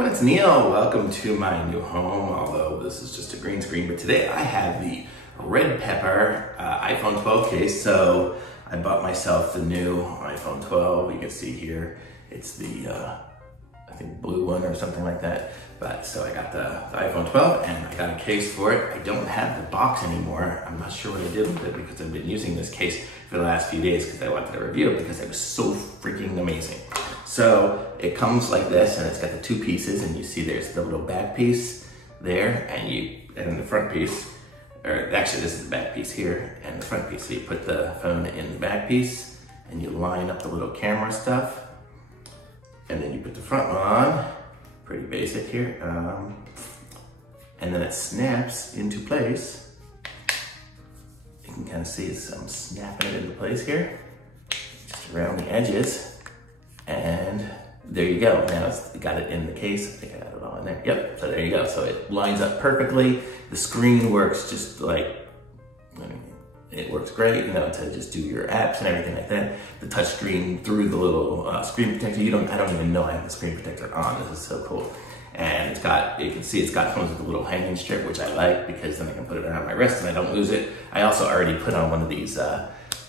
everyone, it's Neil. Welcome to my new home, although this is just a green screen. But today I have the RedPepper iPhone 12 case. So I bought myself the new iPhone 12. You can see here, it's the, I think blue one or something like that. But so I got the iPhone 12 and I got a case for it. I don't have the box anymore. I'm not sure what I did with it because I've been using this case for the last few days because I wanted to review it because it was so freaking amazing. So it comes like this, and it's got the two pieces, and you see there's the little back piece there, and the front piece, or actually this is the back piece here, and the front piece. So you put the phone in the back piece, and you line up the little camera stuff, and then you put the front one on, pretty basic here, and then it snaps into place. You can kind of see I'm snapping it into place here, just around the edges. And there you go. Now it's got it in the case. I think I got it all in there. Yep, so there you go. So it lines up perfectly. The screen works just like, it works great, you know, to just do your apps and everything like that. The touch screen through the little screen protector. I don't even know I have the screen protector on. This is so cool. And it's got, you can see comes with a little hanging strip, which I like because then I can put it around my wrist and I don't lose it. I also already put on one of these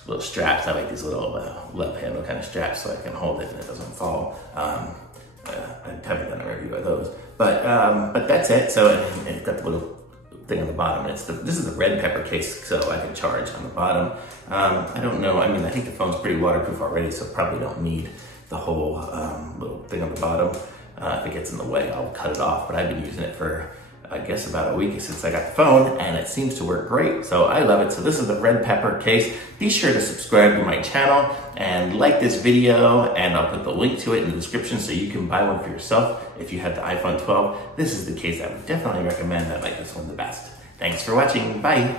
little straps. I like these little love handle kind of straps so I can hold it and it doesn't fall. I haven't done a review of those, but that's it. So and it's got the little thing on the bottom. This is the RedPepper case, so I can charge on the bottom. I don't know. I mean, I think the phone's pretty waterproof already, so probably don't need the whole little thing on the bottom. If it gets in the way, I'll cut it off. But I've been using it for, I guess, about a week since I got the phone, and it seems to work great. So I love it. So this is the RedPepper case. Be sure to subscribe to my channel and like this video, and I'll put the link to it in the description so you can buy one for yourself if you have the iPhone 12. This is the case I would definitely recommend. I like this one the best. Thanks for watching. Bye.